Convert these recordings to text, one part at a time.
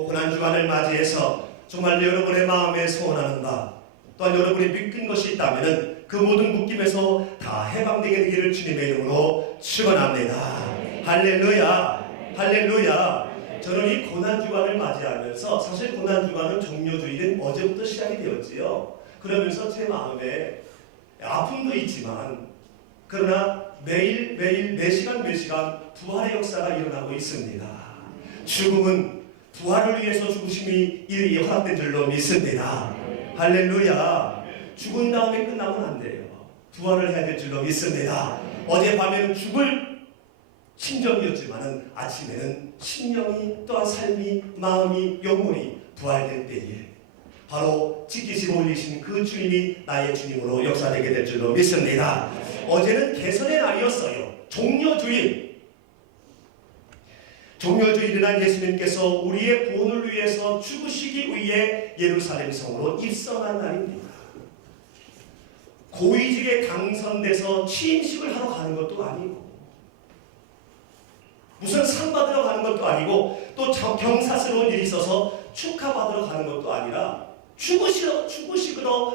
또 고난주간을 맞이해서 정말 여러분의 마음에 소원하는 바, 또한 여러분이 믿긴 것이 있다면 그 모든 묶임에서 다 해방되게 되기를 주님의 이름으로 축원합니다. 할렐루야, 할렐루야. 저는 이 고난주간을 맞이하면서, 사실 고난주간은 종료주일은 어제부터 시작이 되었지요. 그러면서 제 마음에 아픔도 있지만, 그러나 매일 매 시간 부활의 역사가 일어나고 있습니다. 죽음은 부활을 위해서 죽으심이 일이 허락된 줄로 믿습니다. 할렐루야. 죽은 다음에 끝나면 안 돼요. 부활을 해야 될 줄로 믿습니다. 어젯밤에는 죽을 심정이었지만 아침에는 심령이, 또한 삶이, 마음이, 영혼이 부활될 때에 바로 지키시고 올리신 그 주님이 나의 주님으로 역사되게 될 줄로 믿습니다. 어제는 개선의 날이었어요. 종료주일. 종료주일이란 예수님께서 우리의 구원을 위해서 죽으시기 위해 예루살렘 성으로 입성한 날입니다. 고위직에 당선돼서 취임식을 하러 가는 것도 아니고, 무슨 상 받으러 가는 것도 아니고, 또 경사스러운 일이 있어서 축하받으러 가는 것도 아니라 죽으시러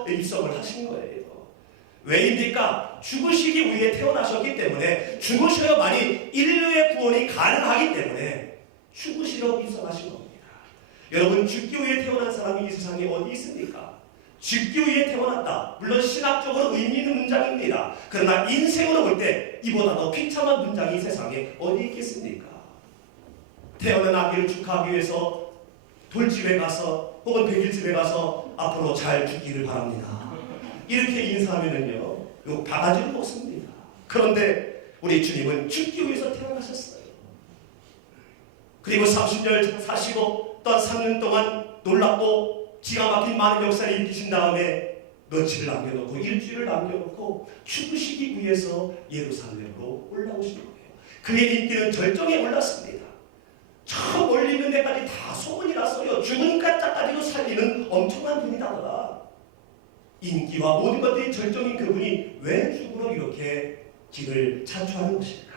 입성을 하신 거예요. 왜입니까? 죽으시기 위해 태어나셨기 때문에, 죽으셔야만이 인류의 구원이 가능하기 때문에 죽으시러 입성하신 겁니다. 여러분, 죽기 위해 태어난 사람이 이 세상에 어디 있습니까? 죽기 위해 태어났다. 물론 신학적으로 의미 있는 문장입니다. 그러나 인생으로 볼 때 이보다 더 비참한 문장이 세상에 어디 있겠습니까? 태어난 아기를 축하하기 위해서 돌집에 가서 혹은 백일집에 가서 앞으로 잘 죽기를 바랍니다. 이렇게 인사하면은요, 욕 바가지를 먹습니다. 그런데 우리 주님은 죽기 위해서 태어나셨어요. 그리고 30년 사시고 또한 3년 동안 놀랍고 기가 막힌 많은 역사를 일으키신 다음에 며칠을 남겨놓고, 일주일을 남겨놓고 죽으시기 위해서 예루살렘으로 올라오신 거예요. 그의 인기는 절정에 올랐습니다. 저 멀리 있는 데까지 다 소문이 났어요. 죽은 가짜까지도 살리는 엄청난 분이다더라. 인기와 모든 것들이 절정인 그분이 왜 죽으러 이렇게 길을 자초하는 것일까?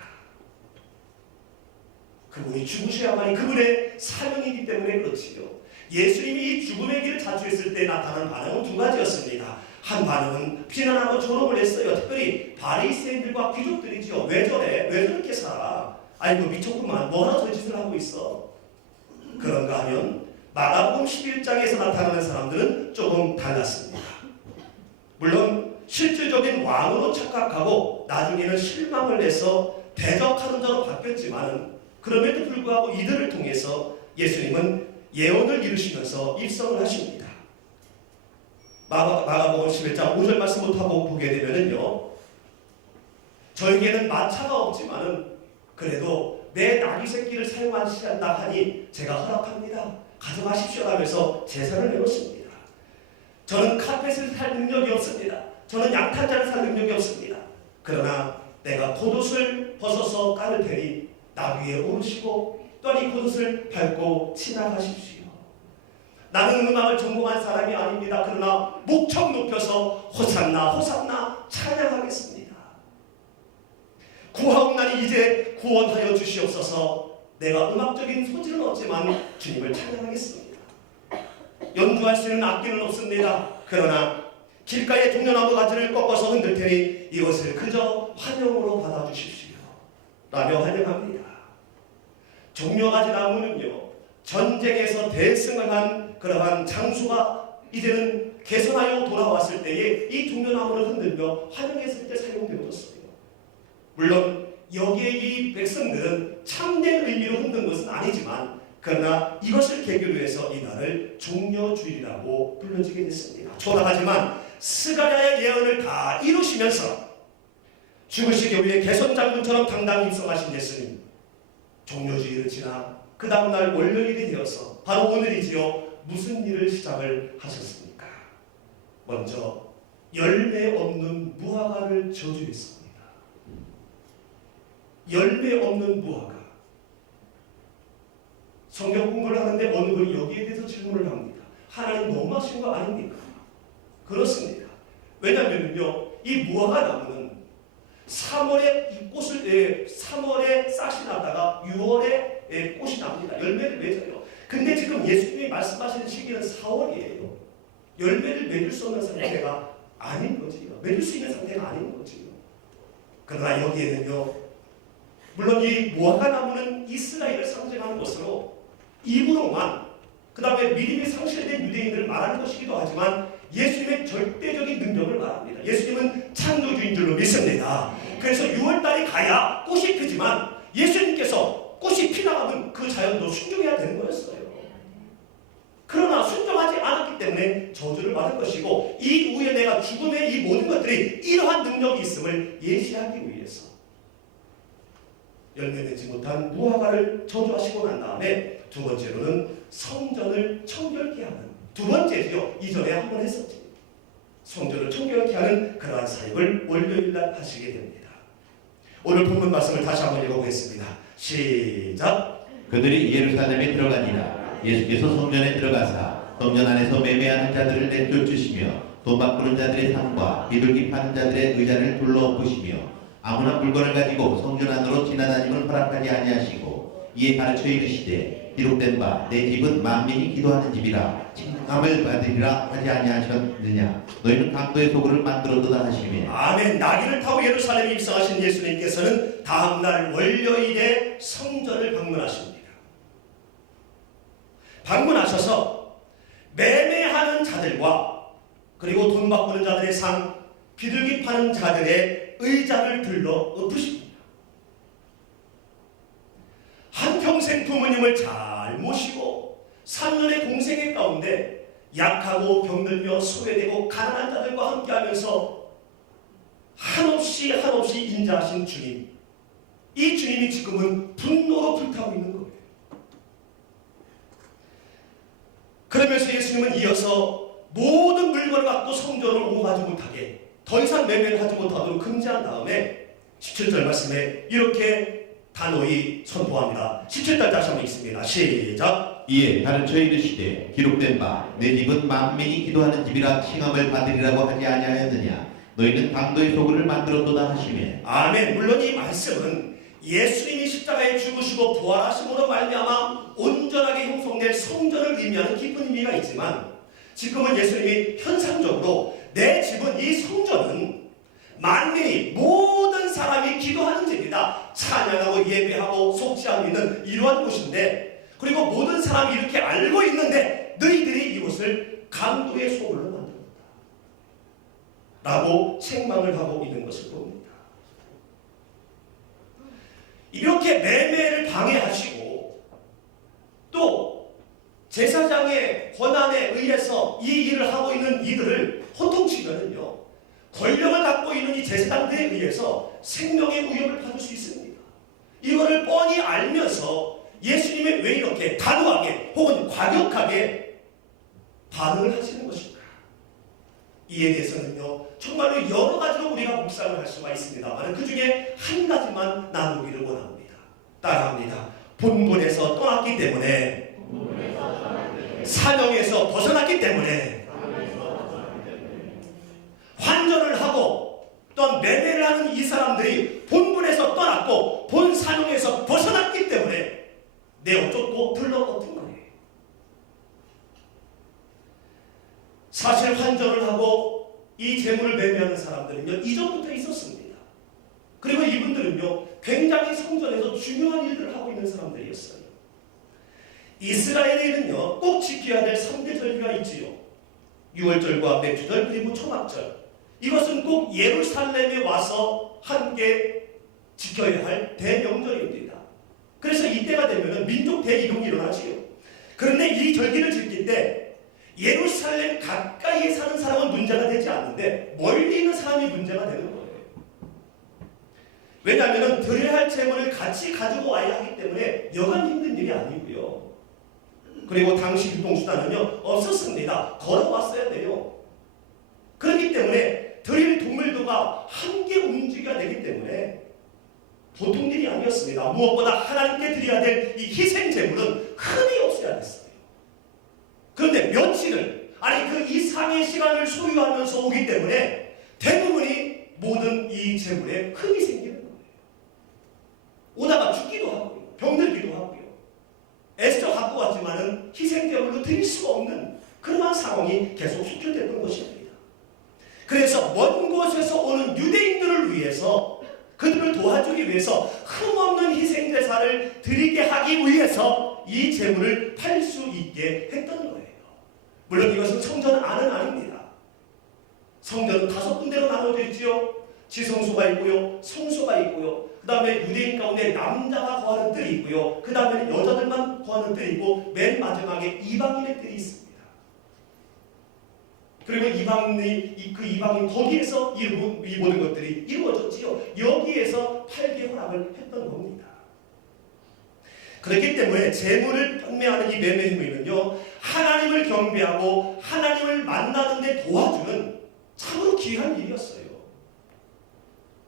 그분이 죽으셔야만이 그분의 사명이기 때문에 그렇지요. 예수님이 이 죽음의 길을 자초했을 때 나타난 반응은 두 가지였습니다. 한 반응은 비난하고 조롱을 했어요. 특별히 바리새인들과 귀족들이지요. 왜 저래? 왜 저렇게 살아? 아이고 미쳤구만. 뭐하러 저 짓을 하고 있어? 그런가 하면 마가복음 11장에서 나타나는 사람들은 조금 달랐습니다. 물론 실질적인 왕으로 착각하고 나중에는 실망을 해서 대적하는 자로 바뀌었지만, 그럼에도 불구하고 이들을 통해서 예수님은 예언을 이루시면서 입성을 하십니다. 마가복음 11장 5절 말씀부터 보게 되면은요, 저에게는 마차가 없지만은 그래도 내 나귀 새끼를 사용하신다 하니 제가 허락합니다. 가져가십시오 하면서 제사를 내놓습니다. 저는 카펫을 살 능력이 없습니다. 저는 양탄자를 살 능력이 없습니다. 그러나 내가 겉옷을 벗어서 깔을 테니 나귀에 오르시고 또한 이 겉옷을 밟고 지나가십시오. 나는 음악을 전공한 사람이 아닙니다. 그러나 목청 높여서 호산나 호산나 찬양하겠습니다. 구하옵나니 이제 구원하여 주시옵소서. 내가 음악적인 소질은 없지만 주님을 찬양하겠습니다. 연주할 수 있는 악기는 없습니다. 그러나 길가의 종려나무 가지를 꺾어서 흔들 테니 이것을 그저 환영으로 받아주십시오 라며 환영합니다. 종려가지 나무는요, 전쟁에서 대승을 그러한 장수가 이제는 개선하여 돌아왔을 때에 이 종려나무를 흔들며 환영했을 때 사용되어졌어요. 물론 여기에 이 백성들은 참된 의미로 흔든 것은 아니지만, 그러나 이것을 계기로 해서 이날을 종려주일이라고 불러지게 됐습니다. 초라하지만 스가랴의 예언을 다 이루시면서 죽으시기 위해 개선장군처럼 당당히 입성하신 예수님, 종료주일을 지나 그 다음날 월요일이 되어서 바로 오늘이지요. 무슨 일을 시작을 하셨습니까? 먼저 열매 없는 무화과를 저주했습니다. 열매 없는 무화과. 성경 공부를 하는데 어느 분이 여기에 대해서 질문을 합니다. 하나님 너무하신 거 아닙니까? 그렇습니다. 왜냐하면요, 이 무화과 나무는 3월에 꽃을 3월에 싹이 나다가 6월에 꽃이 납니다. 열매를 맺어요. 근데 지금 예수님이 말씀하시는 시기는 4월이에요. 열매를 맺을 수 없는 상태가 아닌 거지요. 맺을 수 있는 상태가 아닌 거지요. 그러나 여기에는요, 물론 이 무화과 나무는 이스라엘을 상징하는 것으로 입으로만, 그 다음에 믿음이 상실된 유대인들을 말하는 것이기도 하지만 예수님의 절대적인 능력을 말합니다. 예수님은 창조주인 줄로 믿습니다. 그래서 6월달이 가야 꽃이 피지만 예수님께서 꽃이 피나가면 그 자연도 순종해야 되는 거였어요. 그러나 순종하지 않았기 때문에 저주를 받은 것이고, 이 후에 내가 죽음의 이 모든 것들이 이러한 능력이 있음을 예시하기 위해서 열매 맺지 못한 무화과를 저주하시고 난 다음에 두 번째로는 성전을 청결케 하는, 두 번째지요. 이전에 한 번 했었지. 성전을 청결케 하는 그러한 사역을 월요일날 하시게 됩니다. 오늘 본문 말씀을 다시 한번 읽어보겠습니다. 시작. 그들이 예루살렘에 들어가니라. 예수께서 성전에 들어가사 성전 안에서 매매하는 자들을 내쫓으시며 돈 바꾸는 자들의 상과 비둘기 파는 자들의 의자를 둘러엎으시며 아무나 물건을 가지고 성전 안으로 지나다님을 허락하지 아니하시고 이에 가르쳐 이르시되 기록된 바 내 집은 만민이 기도하는 집이라 칭함을 받으리라 하지 아니하셨느냐. 너희는 강도의 소굴을 만들었도다 하시매. 아멘. 나귀를 타고 예루살렘에 입성하신 예수님께서는 다음날 월요일에 성전을 방문하십니다. 방문하셔서 매매하는 자들과 그리고 돈 바꾸는 자들의 상, 비둘기 파는 자들의 의자를 들러 엎으십니다. 한평생 부모님을 잘 모시고 3년의 공생애 가운데 약하고 병들며 소외되고 가난한 자들과 함께하면서 한없이 인자하신 주님, 이 주님이 지금은 분노로 불타고 있는 거예요. 그러면서 예수님은 이어서 모든 물건을 갖고 성전을 오가지 못하게, 더 이상 매매를 하지 못하도록 금지한 다음에 17절 말씀에 이렇게 단호히 선포합니다. 17절 다시 한번 읽습니다. 시작. 이에 가르쳐 이르시되 기록된 바 내 집은 만민이 기도하는 집이라 칭함을 받으리라고 하지 아니하였느냐. 너희는 강도의 소굴을 만들었도다 하시매. 아멘. 물론 이 말씀은 예수님이 십자가에 죽으시고 부활하심으로 말미암아 온전하게 형성될 성전을 의미하는 깊은 의미가 있지만, 지금은 예수님이 현상적으로 내 집은, 이 성전은 만민이, 모든 사람이 기도하는 집이다, 찬양하고 예배하고 속죄하고 있는 이러한 곳인데, 그리고 모든 사람이 이렇게 알고 있는데 너희들이 이곳을 강도의 소굴로 만들었다 라고 책망을 하고 있는 것을 봅니다. 이렇게 매매를 방해하시고 또 제사장의 권한에 의해서 이 일을 하고 있는 이들을 호통치면은요, 권력을 갖고 있는 이 제사장들에 의해서 생명의 위협을 받을 수 있습니다. 이거를 뻔히 알면서 예수님이 왜 이렇게 단호하게 혹은 과격하게 반응을 하시는 것인가? 이에 대해서는요, 정말로 여러 가지로 우리가 묵상을 할 수가 있습니다만 그 중에 한 가지만 나누기를 원합니다. 따라합니다. 본분에서 떠났기 때문에, 사명에서 벗어났기 때문에, 환전을 하고 또 매매를 하는 이 사람들이 본분에서 떠났고 본 사명에서 벗어났기 때문에 내어쫓고 들러엎은 거예요. 사실 환전을 하고 이 재물을 매매하는 사람들은요, 이전부터 있었습니다. 그리고 이분들은요, 굉장히 성전에서 중요한 일들을 하고 있는 사람들이었어요. 이스라엘에는요, 꼭 지켜야 될 3대 절기가 있지요. 유월절과 맥주절 그리고 초막절. 이것은 꼭 예루살렘에 와서 함께 지켜야 할 대명절입니다. 그래서 이때가 되면 민족 대이동이 일어나지요. 그런데 이 절기를 지킬 때 예루살렘 가까이에 사는 사람은 문제가 되지 않는데 멀리 있는 사람이 문제가 되는 거예요. 왜냐하면 드려야 할 재물을 같이 가지고 와야 하기 때문에 여간 힘든 일이 아니고요. 그리고 당시 유통수단은요, 없었습니다. 걸어왔어야 돼요. 그렇기 때문에 드릴 동물도가 함께 움직여야 되기 때문에 보통 일이 아니었습니다. 무엇보다 하나님께 드려야 될 이 희생 제물은 흔히 없어야 했어요. 그런데 며칠을, 아니 그 이상의 시간을 소유하면서 오기 때문에 대부분이 모든 이 제물에 흠이 생기는 거예요. 오다가 죽기도 하고요, 병들기도 하고요. 애써 갖고 왔지만은 형제별로 드릴 수가 없는 그러한 상황이 계속 수출됐던 것입니다. 그래서 먼 곳에서 오는 유대인들을 위해서 그들을 도와주기 위해서 흠없는 희생제사를 드리게 하기 위해서 이 제물을 팔 수 있게 했던 거예요. 물론 이것은 성전 안은 아닙니다. 성전은 5군데로 나눠져 있지요. 지성소가 있고요, 성소가 있고요, 그 다음에 유대인 가운데 남자가 거하는 뜰이 있고요, 그 다음에는 여자들만 거하는 뜰이 있고, 맨 마지막에 이방인의 뜰이 있습니다. 그리고 이방인 거기에서 이 모든 것들이 이루어졌지요. 여기에서 팔게 허락을 했던 겁니다. 그렇기 때문에 재물을 판매하는 이 매매 행위는요, 하나님을 경배하고 하나님을 만나는 데 도와주는 참으로 귀한 일이었어요.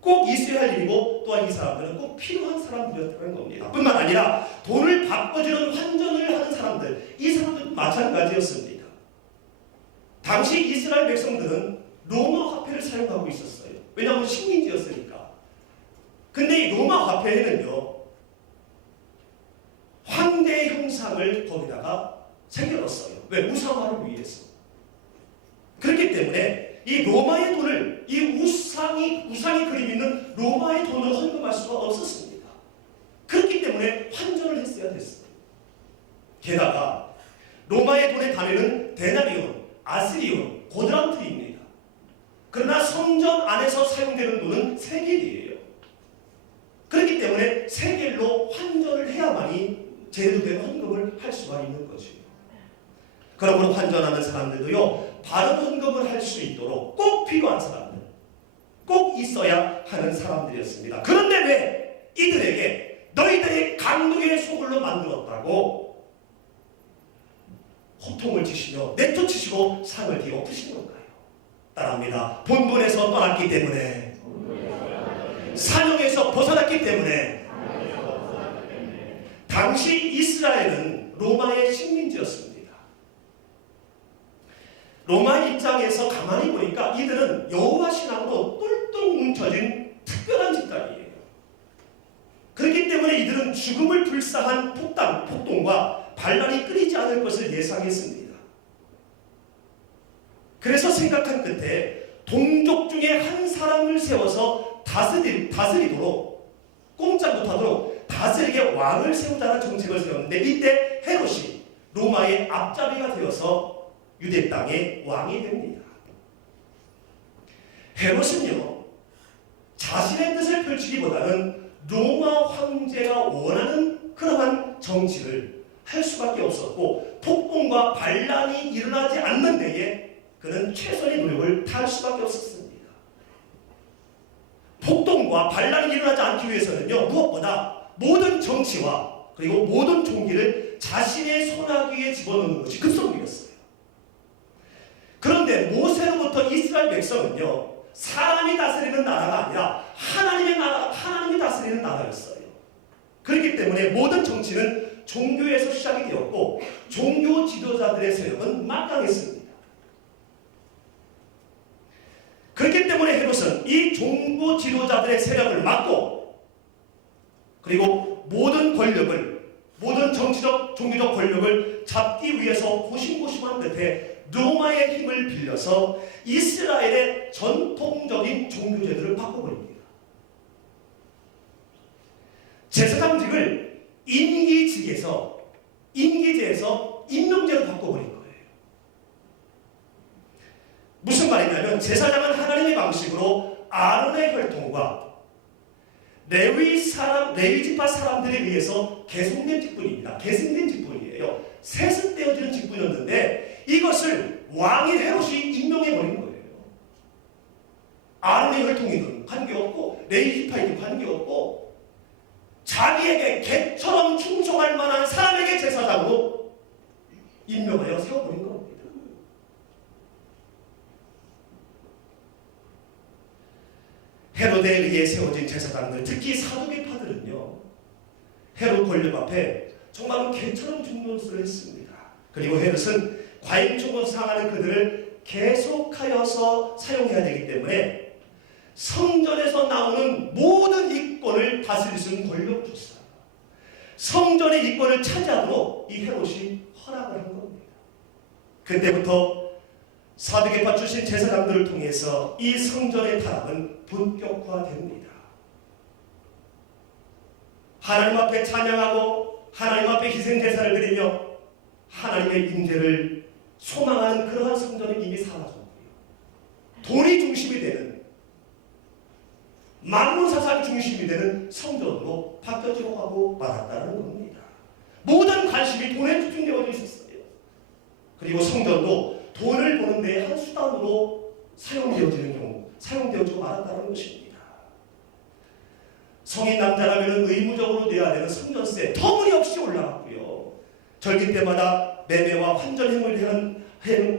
꼭 있어야 할 일이고, 또한 이 사람들은 꼭 필요한 사람들이었다는 겁니다. 뿐만 아니라 돈을 바꿔주는 환전을 하는 사람들, 이 사람들도 마찬가지였습니다. 당시 이스라엘 백성들은 로마 화폐를 사용하고 있었어요. 왜냐하면 식민지였으니까. 근데 이 로마 화폐에는요, 황제 형상을 거기다가 새겨넣었어요. 왜? 우상화를 위해서. 그렇기 때문에 이 로마의 돈을, 이 우상이 그림 있는 로마의 돈을 헌금할 수가 없었습니다. 그렇기 때문에 환전을 했어야 됐어요. 게다가 로마의 돈의 단위는 데나리온, 아스리온, 고드란트입니다. 그러나 성전 안에서 사용되는 돈은 세겔이에요. 그렇기 때문에 세겔로 환전을 해야만이 제대로 된 헌금을 할 수가 있는 거죠. 그러므로 환전하는 사람들도요, 바른 헌금을 할 수 있도록 꼭 필요한 사람들, 꼭 있어야 하는 사람들이었습니다. 그런데 왜 이들에게 너희들이 강도의 소굴로 만들었다고 호통을 치시며 내쫓으시고 상을 뒤엎으신 엎으신 건가요? 따라합니다. 본분에서 떠났기 때문에, 사명에서 벗어났기 때문에. 당시 이스라엘은 로마의 식민지였습니다. 로마 입장에서 가만히 보니까 이들은 여호와 신앙으로 똘똘 뭉쳐진 특별한 집단이에요. 그렇기 때문에 이들은 죽음을 불사한 폭동과 반란이 끊이지 않을 것을 예상했습니다. 그래서 생각한 끝에 동족 중에 한 사람을 세워서 다스리도록, 꼼짝 못하도록 다스리게 왕을 세우자는 정책을 세웠는데, 이때 헤롯이 로마의 앞잡이가 되어서 유대 땅의 왕이 됩니다. 헤롯은요, 자신의 뜻을 펼치기보다는 로마 황제가 원하는 그러한 정치를 할 수밖에 없었고, 폭동과 반란이 일어나지 않는 데에 그는 최선의 노력을 다할 수밖에 없었습니다. 폭동과 반란이 일어나지 않기 위해서는요, 무엇보다 모든 정치와 그리고 모든 종기를 자신의 손아귀에 집어넣는 것이 급선무였어요. 그런데 모세로부터 이스라엘 백성은요, 사람이 다스리는 나라가 아니라 하나님이 다스리는 나라였어요. 그렇기 때문에 모든 정치는 종교에서 시작이 되었고, 종교 지도자들의 세력은 막강했습니다. 그렇기 때문에 헤롯은 이 종교 지도자들의 세력을 막고, 그리고 모든 정치적, 종교적 권력을 잡기 위해서 고심고심한 끝에 로마의 힘을 빌려서 이스라엘의 전통적인 종교제도를 바꿔버립니다. 제사장직을 임기제에서 임명제로 바꿔버린 거예요. 무슨 말이냐면, 제사장은 하나님의 방식으로 아론의 혈통과 레위 지파 사람들에 의해서 계승된 직분입니다. 계승된 직분이에요. 세습되어지는 직분이었는데, 이것을 왕인 헤롯이 임명해버린 거예요. 아론의 혈통이든 관계없고, 레위 지파이든 관계없고, 자기에게 개처럼 충성할 만한 사람에게 제사장으로 임명하여 세워버린 겁니다. 헤롯에 의해 세워진 제사장들, 특히 사두개파들은요, 헤롯 권력 앞에 정말로 개처럼 중노릇을 했습니다. 그리고 헤롯은 과잉적으로 상하는 그들을 계속하여서 사용해야 되기 때문에 성전에서 나오는 모든 이권을 다스릴 수 있는 권력조차, 성전의 이권을 차지하도록 이 헤롯이 허락을 한 겁니다. 그때부터 사두개파 출신 제사장들을 통해서 이 성전의 타락은 본격화됩니다. 하나님 앞에 찬양하고 하나님 앞에 희생제사를 드리며 하나님의 임재를 소망하는 그러한 성전은 이미 사라졌고요. 돈이 중심이 되는, 만문사상 중심이 되는 성전으로 바뀌어지고 가고 말았다는 겁니다. 모든 관심이 돈에 집중되어져 있었어요. 그리고 성전도 돈을 버는 데의 한 수단으로 사용되어지고 말았다는 것입니다. 성인 남자라면 의무적으로 내야 되는 성전세 터무니없이 올라갔고요. 절기 때마다 매매와 환전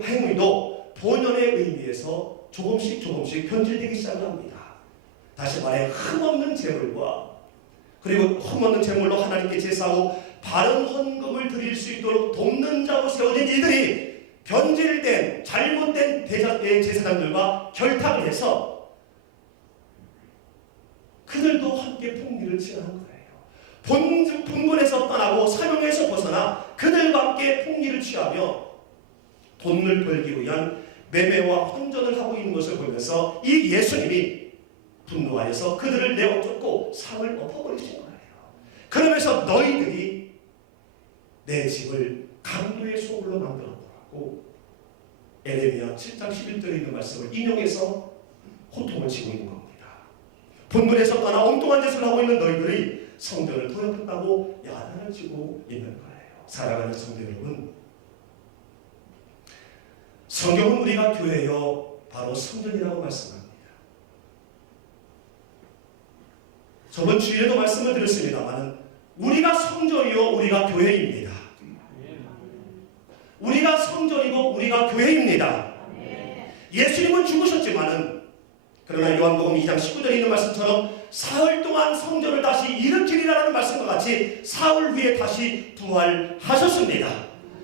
행위도 본연의 의미에서 조금씩 변질되기 시작을 합니다. 다시 말해 흠없는 재물과 그리고 흠없는 재물로 하나님께 제사하고 바른 헌금을 드릴 수 있도록 돕는 자로 세워진 이들이 변질된 잘못된 제사장들과 결탁을 해서 그들도 함께 폭리를 취하는 거예요. 본분에서 떠나고 사명에서 벗어나 그들과 함께 폭리를 취하며 돈을 벌기 위한 매매와 혼전을 하고 있는 것을 보면서 이 예수님이 분노하여서 그들을 내어쫓고 상을 엎어버리신 거예요. 그러면서 너희들이 내 집을 강도의 소굴로 만들었더라고 에레미야 7장 11절에 있는 말씀을 인용해서 호통을 치고 있는 겁니다. 본분에서 떠나 엉뚱한 짓을 하고 있는 너희들이 성전을 더럽혔다고 야단을 치고 있는 거예요. 사랑하는 성도 여러분, 성경은 우리가 교회여 바로 성전이라고 말씀합니다. 저번 주일에도 말씀을 드렸습니다만 우리가 성전이요 우리가 교회입니다. 우리가 성전이고 우리가 교회입니다. 예수님은 죽으셨지만은 그러나 요한복음 2장 19절에 있는 말씀처럼 사흘 동안 성전을 다시 일으키리라는 말씀과 같이 사흘 후에 다시 부활하셨습니다.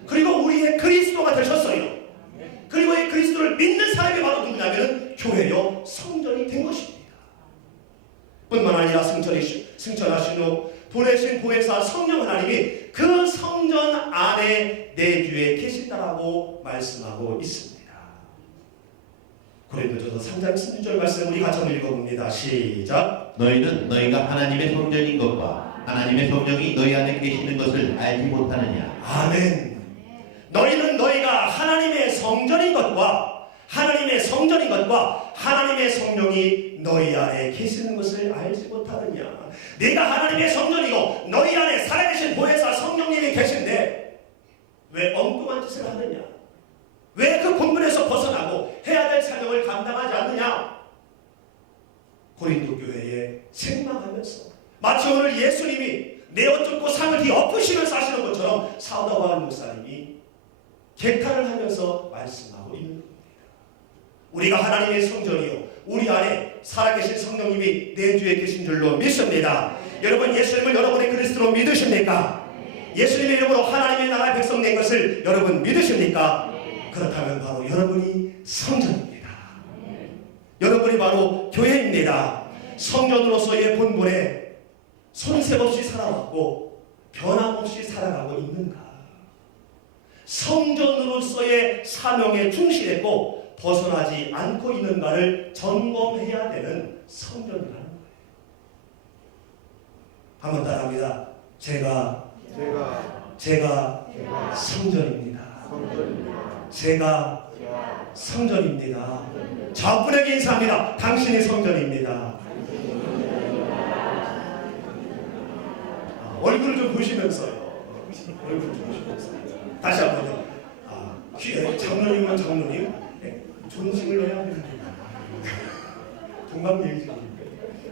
그리고 우리의 그리스도가 되셨어요. 그리고 이 그리스도를 믿는 사람이 바로 누구냐면 교회요 성전이 된 것입니다. 뿐만 아니라 승천하신 후 보내신 보혜사 성령 하나님이 그 성전 안에 내주에 계신다라고 말씀하고 있습니다. 고린도전서 3장 16절 말씀 우리 같이 한번 읽어봅니다. 시작. 너희는 너희가 하나님의 성전인 것과 하나님의 성령이 너희 안에 계시는 것을 알지 못하느냐. 아멘. 너희는 너희가 하나님의 성전인 것과 하나님의 성령이 너희 안에 계시는 것을 알지 못하느냐. 네가 하나님의 성전이고 너희 안에 살아계신 보혜사 성령님이 계신데 왜 엉뚱한 짓을 하느냐. 왜 그 본분에서 벗어나고 해야 될 사명을 감당하지 않느냐. 고린도 교회에 생망하면서 마치 오늘 예수님이 내어쫓고 상을 뒤엎으시면서 하시는 것처럼 사도바울 목사님이 객탄을 하면서 말씀하고 있는 겁니다. 우리가 하나님의 성전이요 우리 안에 살아계신 성령님이 내주에 계신 줄로 믿습니다. 여러분 예수님을 여러분의 그리스도로 믿으십니까? 예수님의 이름으로 하나님의 나라의 백성 된 것을 여러분 믿으십니까? 그렇다면 바로 여러분이 성전입니다. 여러분이 바로 교회입니다. 성전으로서의 본분에 손색 없이 살아왔고 변함없이 살아가고 있는가? 성전으로서의 사명에 충실했고 벗어나지 않고 있는가를 점검해야 되는 성전이라는 거예요. 한번 따라합니다. 제가 성전입니다. 제가 성전입니다. 좌분에게 인사합니다. 당신이 성전입니다. 얼굴을 좀 보시면서요. 다시 한번요. 장로님은 장로님, 존칭을 해야 됩니다. 동감 얘기죠.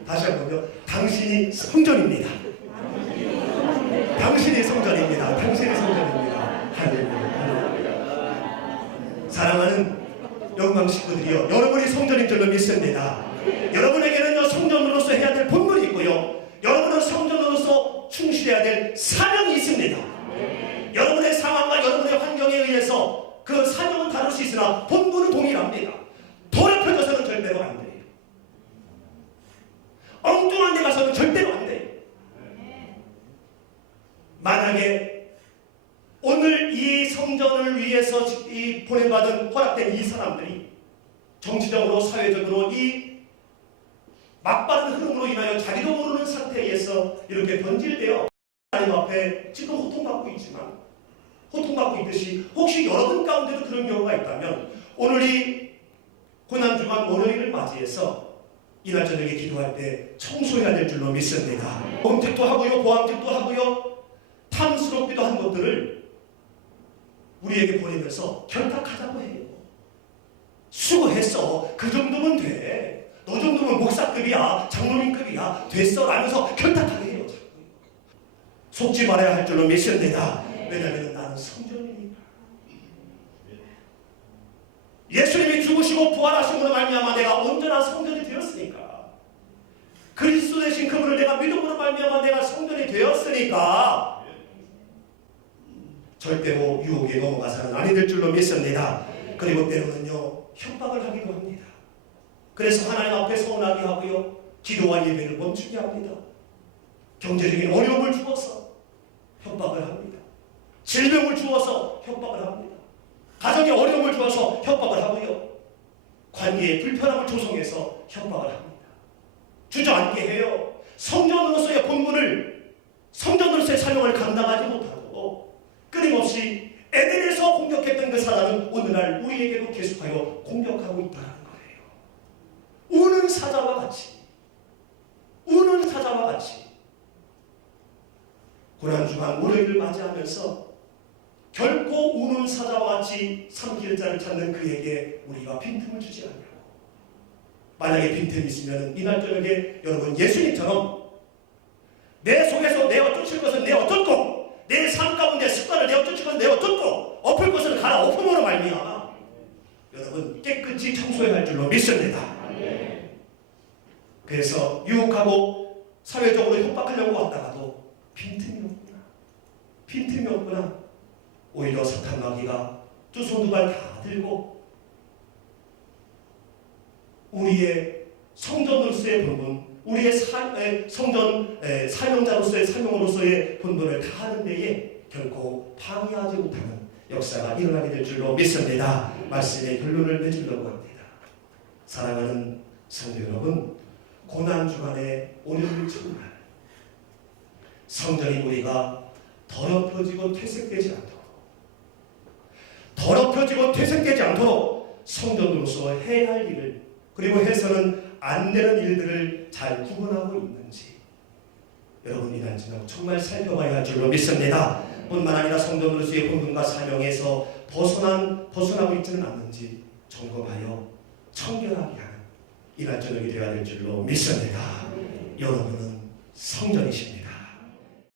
다시 한번요. 당신이 성전입니다. 당신이 성전입니다. 당신이 성전입니다. 할렐루야. 사랑하는 영광 식구들이요, 여러분이 성전인 줄로 믿습니다. 여러분에게는 성전으로서 해야 될 본분이 있고요, 여러분은 성전으로서 충실해야 될 사명이 있습니다. 여러분의 상황과 여러분의 환경에 의해서 그 사명은 다를 수 있으나 본분은 동일합니다. 더럽혀져서는 절대로 안 돼요. 엉뚱한 데 가서는 절대로 안 돼요. 만약에 오늘 이 성전을 위해 위해서 이 보내받은 허락된 이 사람들이 정치적으로 사회적으로 이 막바른 흐름으로 인하여 자기도 모르는 상태에서 이렇게 변질되어 하나님 앞에 지금 고통받고 있지만 고통받고 있듯이 혹시 여러분 가운데도 그런 경우가 있다면 오늘 이 고난주간 월요일을 맞이해서 이날 저녁에 기도할 때 청소해야 될 줄로 믿습니다. 범죄도 하고요, 보암죄도 하고요, 탐스럽기도 한 것들을 우리에게 보내면서 결탁하자고 해요. 수고했어. 그 정도면 돼. 너 정도면 목사급이야, 장로님급이야, 됐어 라면서 결탁하게 해요. 속지 말아야 할 줄로 믿습니다. 왜냐하면 나는 성전이니까. 예수님이 죽으시고 부활하심으로 말미암아 내가 온전한 성전이 되었으니까, 그리스도 대신 그분을 내가 믿음으로 말미암아 내가 성전이 되었으니까 절대로 유혹에 넘어가서는 아니 될 줄로 믿습니다. 그리고 때로는요 협박을 하기도 합니다. 그래서 하나님 앞에 서운하게 하고요, 기도와 예배를 멈추게 합니다. 경제적인 어려움을 주어서 협박을 합니다. 질병을 주어서 협박을 합니다. 가정의 어려움을 주어서 협박을 하고요, 관계에 불편함을 조성해서 협박을 합니다. 주저앉게 해요. 성전으로서의 본분을, 성전으로서의 사명을 감당하지 못하고 끊임없이 에덴에서 공격했던 그 사단은 오늘날 우리에게도 계속하여 공격하고 있다는 거예요. 우는 사자와 같이 고난주간 월요일을 맞이하면서 결코 우는 사자와 같이 삼킬 자를 찾는 그에게 우리가 빈틈을 주지 않냐고. 만약에 빈틈이 있으면 이날 저녁에 여러분 예수님처럼 내 속에서 내어 쫓을 것은 내어 쫓고, 내 삶 가운데 습관을 내어 쫓을 것은 내어 쫓고, 엎을 것은 갈아 엎음으로 말미암아 여러분 깨끗이 청소해야 할 줄로 믿습니다. 그래서 유혹하고 사회적으로 협박하려고 왔다가도 빈틈이 없구나. 오히려 사탄 마귀가 두 손 두 발 다 들고 우리의 성전으로서의 본분, 우리의 성전 사명자로서의 사명으로서의 본분을 다하는 데에 결코 방해하지 못하는 역사가 일어나게 될 줄로 믿습니다. 말씀의 결론을 맺으려고 합니다. 사랑하는 성도 여러분, 고난주간의 오늘 첫날 성전인 우리가 더럽혀지고 퇴색되지 않도록 성전으로서 해야 할 일을, 그리고 해서는 안 되는 일들을 잘 구분하고 있는지 여러분이 날 지나고 정말 살펴봐야 할 줄로 믿습니다. 뿐만 아니라 성전으로서의 본분과 사명에서 벗어나고 있지는 않는지 점검하여 청결하게 하는 이날 저녁이 되어야 될 줄로 믿습니다. 여러분은 성전이십니다.